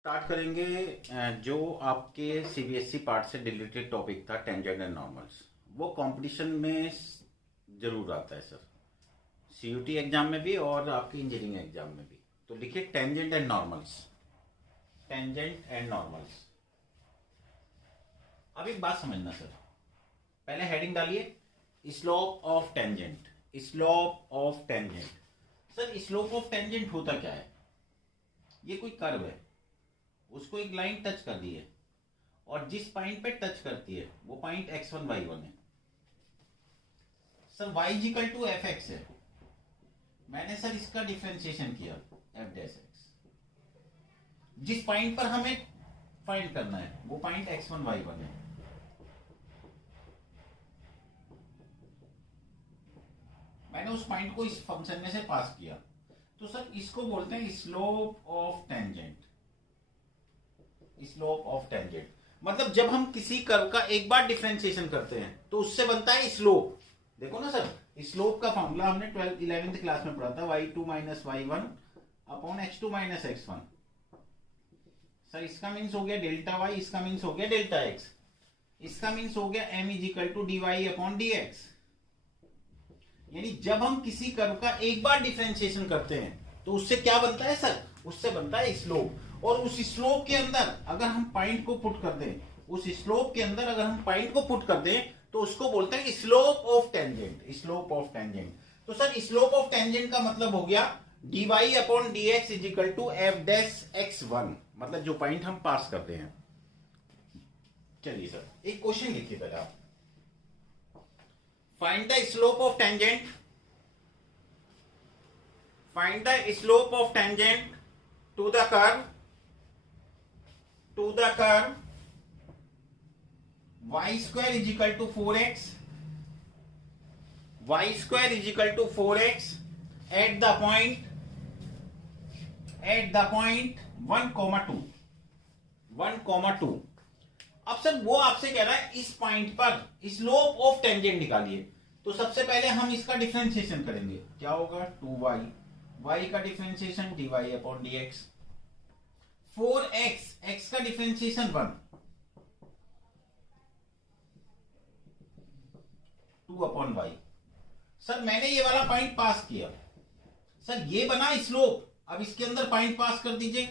Start करेंगे। जो आपके सीबीएसई पार्ट से रिलेटेड टॉपिक था टेंजेंट एंड नॉर्मल्स, वो कंपटीशन में जरूर आता है सर। सीयूटी एग्जाम में भी और आपके इंजीनियरिंग एग्जाम में भी। तो लिखिए tangent and normals. Tangent and normals. अब एक बात समझना सर, पहले हेडिंग डालिए slope of tangent. Slope of tangent. Sir slope of tangent होता क्या है? ये कोई कर्व है, उसको एक लाइन टच कर दी है और जिस पॉइंट पे टच करती है वो पॉइंट x1 y1 है। Sir y is equal to F X है। मैंने सर इसका डिफ्रेंसिएशन किया एफ डैश एक्स। जिस पॉइंट पर हमें फाइंड करना है वो पॉइंट x1 y1 है। मैंने उस पॉइंट को इस फंक्शन में से पास किया। तो सर इसको बोलते हैं slope of tangent. Slope of tangent मतलब जब हम किसी कर्व का एक बार डिफरेंशिएशन करते हैं तो उससे बनता है स्लोप। देखो ना सर, स्लोप का फॉर्मूला हमने 11th क्लास में पढ़ा था, y2 minus y1 upon x2 minus x1। Sir इसका मीन्स हो गया डेल्टा y, इसका मीन्स हो गया डेल्टा x, इसका मीन्स हो गया m is equal to D Y upon D X. यानी जब हम किसी कर्व का एक बार डिफरेंशिएशन करते हैं तो उससे क्या बनता है सर? उससे बनता है स्लोप। और उस स्लोप के अंदर अगर हम पॉइंट को पुट कर दें, उस स्लोप के अंदर अगर हम पॉइंट को पुट कर दें तो उसको बोलते हैं slope of tangent. Slope of tangent. तो सर स्लोप ऑफ टेंजेंट का मतलब हो गया D Y upon D X is equal to F dash X one, मतलब जो पॉइंट हम पास करते हैं। चलिए सर एक क्वेश्चन लिखिए पहले आप। Find the slope of tangent. Find the slope of tangent to the curve y square is equal to 4x, y square is equal to 4x at the point 1, 2 अब sir वो आपसे कह रहा है इस पॉइंट पर स्लोप ऑफ टेंजेंट निकालिए। तो सबसे पहले हम इसका डिफरेंशिएशन करेंगे। क्या होगा? 2y, y का differentiation dy upon dx, 4x, x का डिफरेंशिएशन 1, 2 अपॉन y। सर मैंने ये वाला पॉइंट पास किया, सर ये बना स्लोप। अब इसके अंदर पॉइंट पास कर दीजिए।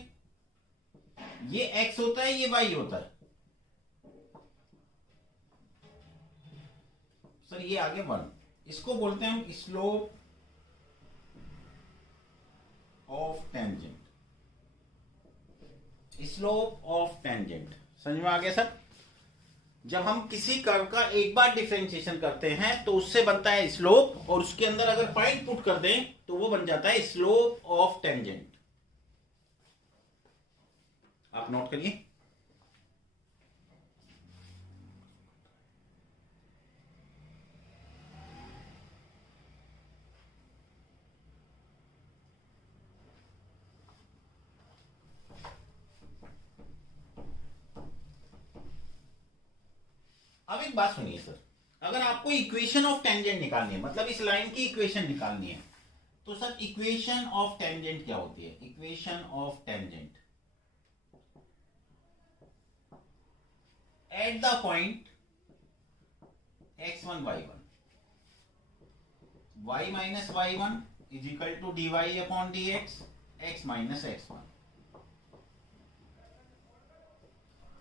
ये x होता है, ये y होता है। सर ये आगे 1, इसको बोलते हैं हम slope of tangent. Slope of tangent समझ में आ गया सर? जब हम किसी कर्व का एक बार डिफरेंशिएशन करते हैं तो उससे बनता है स्लोप, और उसके अंदर अगर पॉइंट पुट कर दें तो वो बन जाता है स्लोप ऑफ टेंजेंट। आप नोट करिए। अब एक बात सुनिए सर, अगर आपको इक्वेशन ऑफ टेंजेंट निकालनी है, मतलब इस लाइन की इक्वेशन निकालनी है, तो सर इक्वेशन ऑफ टेंजेंट क्या होती है? Equation of tangent at the point x1 y1, y minus y1 is equal to D Y upon D X, X minus x1।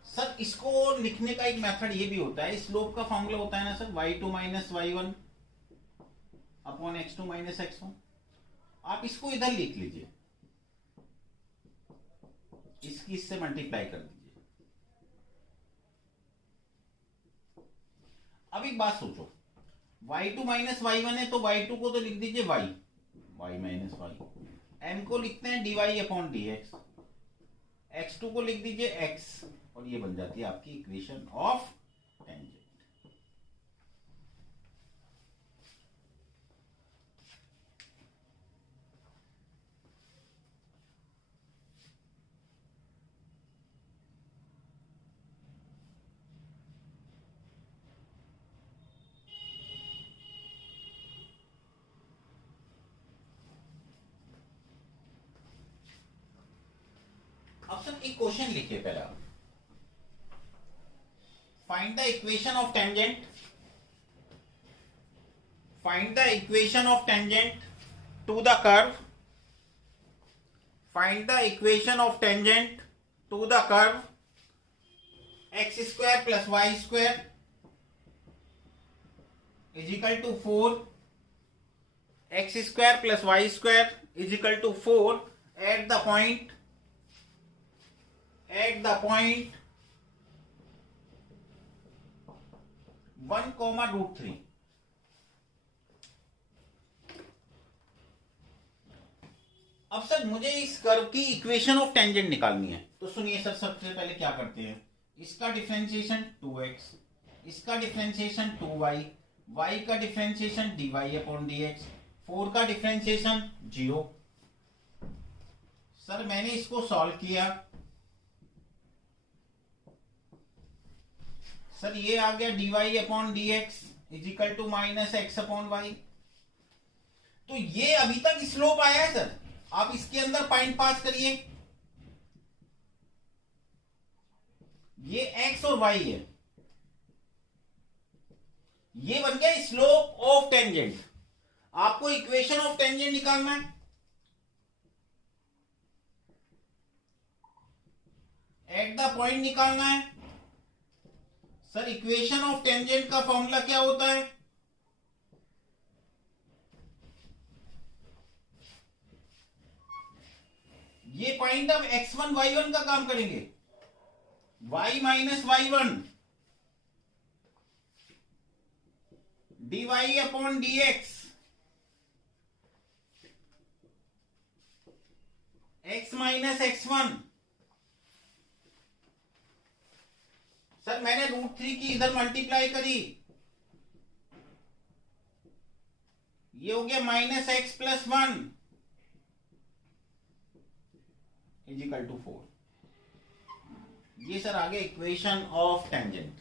Sir इसको लिखने का एक मेथड ये भी होता है, स्लोप का फॉर्मूला होता है ना sir, y2 minus y1 upon x2 minus x1। आप इसको इधर लिख लीजिए, इसकी इससे मल्टीप्लाई कर दीजिए। अब एक बात सोचो, y2 माइनस y1 है तो y2 को तो लिख दीजिए y, y minus y, m को लिखते हैं dy अपॉन dx, x2 को लिख दीजिए x, और ये बन जाती है आपकी इक्वेशन ऑफ टेंजेंट। अब सर एक क्वेश्चन लिखिए पहला, find the equation of tangent, find the equation of tangent to the curve, find the equation of tangent to the curve X square plus Y square is equal to 4, X square plus Y square is equal to 4 at the point 1, √3। अब sir मुझे इस curve की equation of tangent निकालनी है, तो सुनिए sir, सबसे पहले क्या करते हैं, इसका डिफरेंशिएशन 2x, इसका डिफरेंशिएशन 2y, y का डिफरेंशिएशन dy/dx, 4 का डिफरेंशिएशन 0। सर मैंने इसको सॉल्व किया, सर ये आ गया dy/dx is equal to -x/y। तो ये अभी तक स्लोप आया है सर, आप इसके अंदर पॉइंट पास करिए, ये x और y है, ये बन गया स्लोप ऑफ टेंजेंट। आपको इक्वेशन ऑफ टेंजेंट निकालना है, एट द पॉइंट निकालना है। सर इक्वेशन ऑफ टेंजेंट का फॉर्मूला क्या होता है, ये पॉइंट अब x1 y1 का काम करेंगे, y minus y1 dy/dx, x minus x1। Sir मैंने √3 की इधर मल्टीप्लाई करी, ये हो गया -x+1 इज इक्वल टू 4। ये सर आगे इक्वेशन ऑफ टेंजेंट।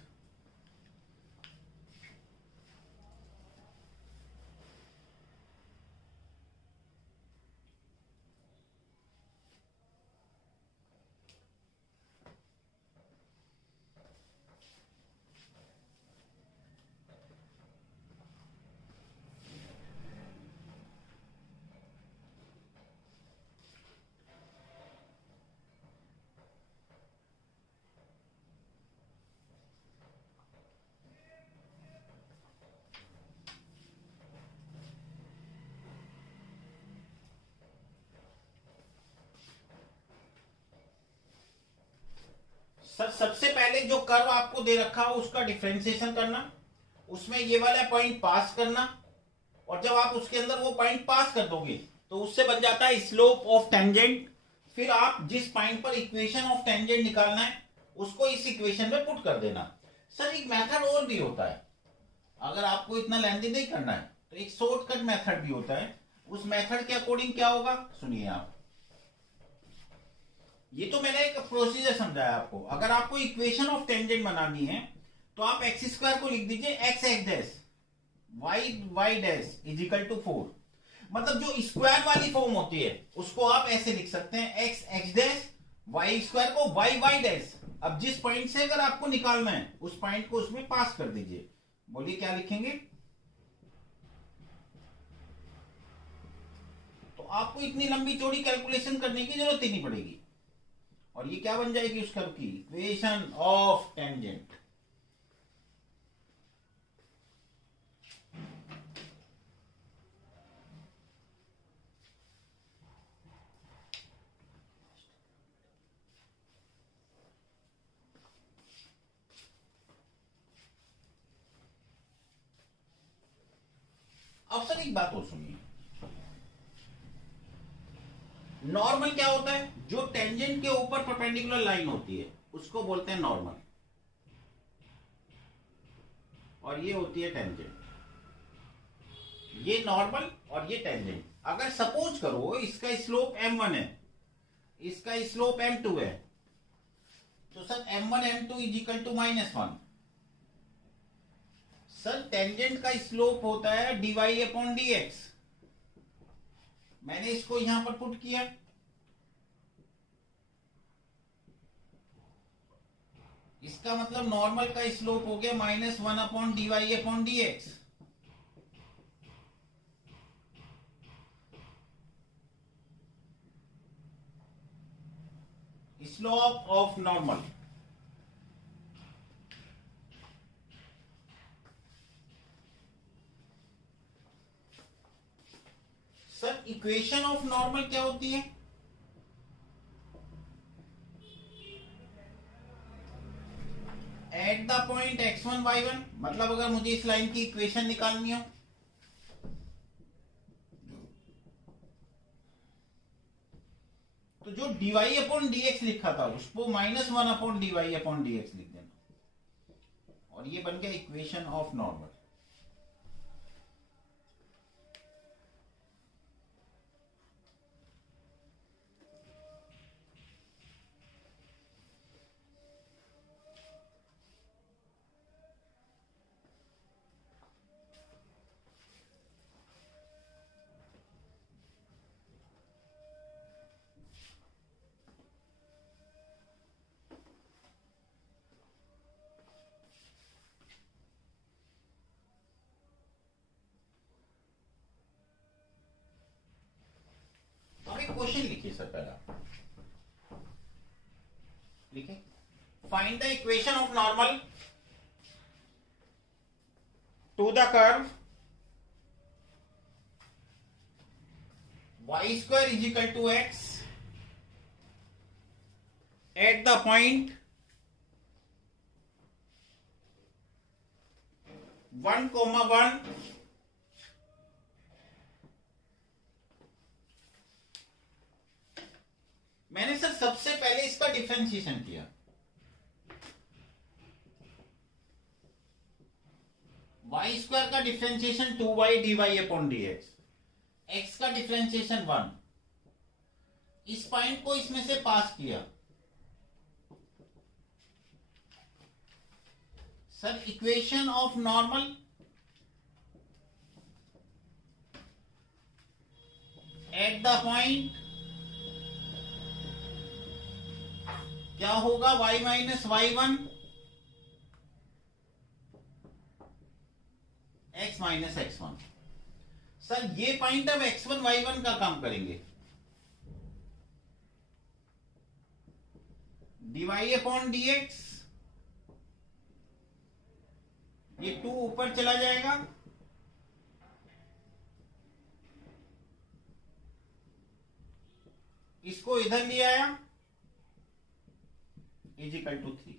सर सबसे पहले जो कर्व आपको दे रखा हो उसका डिफरेंशिएशन करना, उसमें ये वाला पॉइंट पास करना, और जब आप उसके अंदर वो पॉइंट पास कर दोगे तो उससे बन जाता है स्लोप ऑफ टेंजेंट। फिर आप जिस पॉइंट पर इक्वेशन ऑफ टेंजेंट निकालना है उसको इस इक्वेशन में पुट कर देना। सर एक मेथड और भी होता है, अगर आपको इतना लेंथी नहीं करना है तो एक शॉर्टकट मेथड भी होता है। उस मेथड के अकॉर्डिंग क्या होगा सुनिए आप, ये तो मैंने एक प्रोसीजर समझाया आपको। अगर आपको इक्वेशन ऑफ टेंजेंट बनानी है तो आप एक्स स्क्वायर को लिख दीजिए x y dash is equal to 4। मतलब जो स्क्वायर वाली फॉर्म होती है उसको आप ऐसे लिख सकते हैं x डैश, y स्क्वायर को y डैश। अब जिस पॉइंट से अगर आपको निकालना है उस पॉइंट को उसमें पास कर दीजिए। बोलिए क्या लिखेंगे, तो आपको इतनी लंबी चौड़ी कैलकुलेशन करने की जरूरत ही नहीं पड़ेगी, और ये क्या बन जाएगी उस कर्व की इक्वेशन ऑफ टेंजेंट। अब सर एक बात और सुनिए, नॉर्मल क्या होता है, जो टेंजेंट के ऊपर परपेंडिकुलर लाइन होती है उसको बोलते हैं नॉर्मल, और ये होती है टेंजेंट। ये नॉर्मल और ये टेंजेंट। अगर सपोज करो इसका स्लोप m1 है, इसका स्लोप m2 है, तो sir m1 m2 is equal to -1। Sir tangent का स्लोप होता है dy/dx। मैंने इसको यहां पर पुट किया, इसका मतलब नॉर्मल का स्लोप हो गया -1/dy/dx। Slope of normal. Sir equation of normal क्या होती है? Eight the point x1 y1, मतलब अगर मुझे इस लाइन की इक्वेशन निकालनी हो तो जो dy/dx लिखा था उसको -1/dy/dx लिख देना और ये बन गया इक्वेशन ऑफ नॉर्मल। क्वेश्चन लिखिए सर, पहला लिखिए, find the equation of normal to the curve y² = x at the point 1,1 मैंने सर सबसे पहले इसका डिफरेंशिएशन किया। y² का डिफरेंशिएशन 2y/dy/dx, x का डिफरेंशिएशन 1, इस पॉइंट को इसमें से पास किया। Sir equation of normal at the point क्या होगा? y-y1 x-x1। सर ये पॉइंट अब x1 y1 का काम करेंगे। dy/dx, ये 2 ऊपर चला जाएगा, इसको इधर ले आया = 3।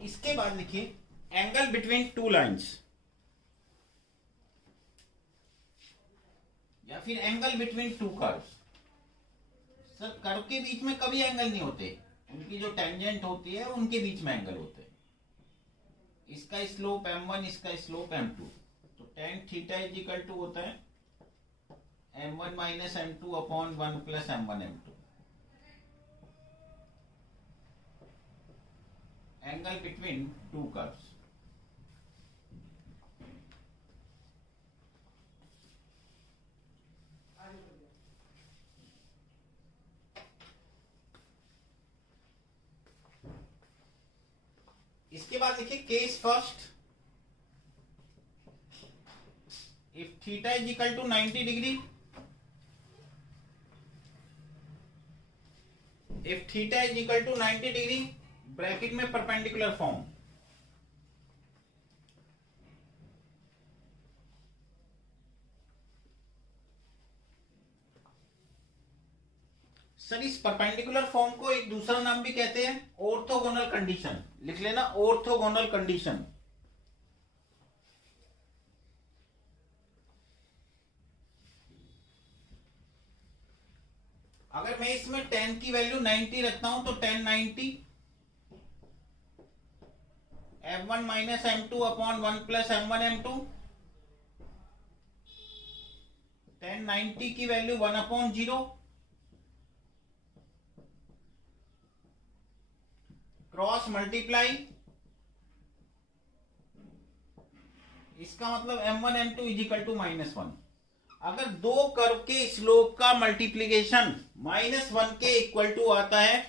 इसके बाद लिखिए एंगल बिटवीन टू लाइंस, या फिर angle between two curves. Sir curve के बीच में कभी एंगल नहीं होते, उनकी जो टेंजेंट होती है उनके बीच में एंगल होते हैं। इसका स्लोप m1, इसका स्लोप m2, तो tan θ = होता है m1 - m2 / 1 + m1 m2। Angle between two curves. इसके बाद लिखिए case first, if theta is equal to 90 degree, if theta is equal to 90 degree bracket में परपेंडिकुलर फॉर्म, सर इस perpendicular form को एक दूसरा नाम भी कहते हैं ऑर्थोगोनल कंडीशन, लिख लेना ऑर्थोगोनल कंडीशन। अगर मैं इसमें tan की वैल्यू 90 रखता हूं तो tan 90 m1 minus m2 upon 1 plus m1 m2, tan 90 की वैल्यू 1 अपॉन 0, क्रॉस मल्टीप्लाई, इसका मतलब m1 m2 is equal to -1। अगर दो कर्व के स्लोप का मल्टीप्लीकेशन -1 के इक्वल टू आता है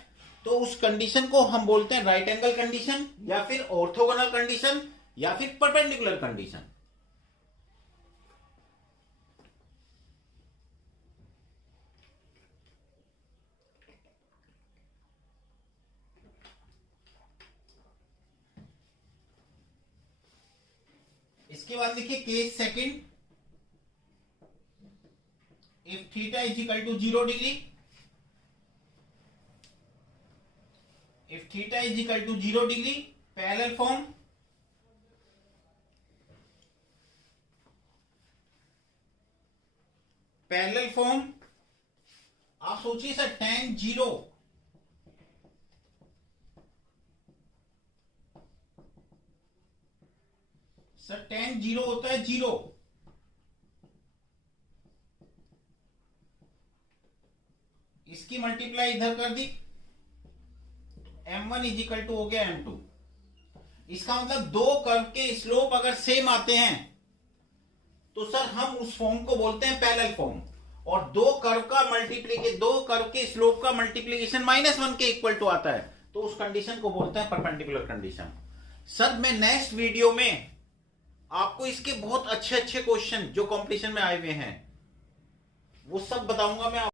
तो उस कंडीशन को हम बोलते हैं राइट एंगल कंडीशन, या फिर ऑर्थोगोनल कंडीशन, या फिर परपेंडिकुलर कंडीशन। इसके बाद लिखिए case second, if theta is equal to 0 degree, if theta is equal to 0 degree parallel form, parallel form. आप सोचिए सर tan 0 सर tan 0 होता है 0, इसकी मल्टीप्लाई इधर कर दी, m1 इज इक्वल टू हो गया m2। इसका मतलब दो कर्व के स्लोप अगर सेम आते हैं तो सर हम उस फॉर्म को बोलते हैं पैरेलल फॉर्म, और दो कर्व के स्लोप का मल्टीप्लीकेशन -1 के इक्वल टू आता है तो उस कंडीशन को बोलते हैं परपेंडिकुलर कंडीशन। सर मैं नेक्स्ट वीडियो में आपको इसके बहुत अच्छे अच्छे क्वेश्चन जो कॉम्पिटिशन में आए हुए हैं वो सब बताऊंगा मैं।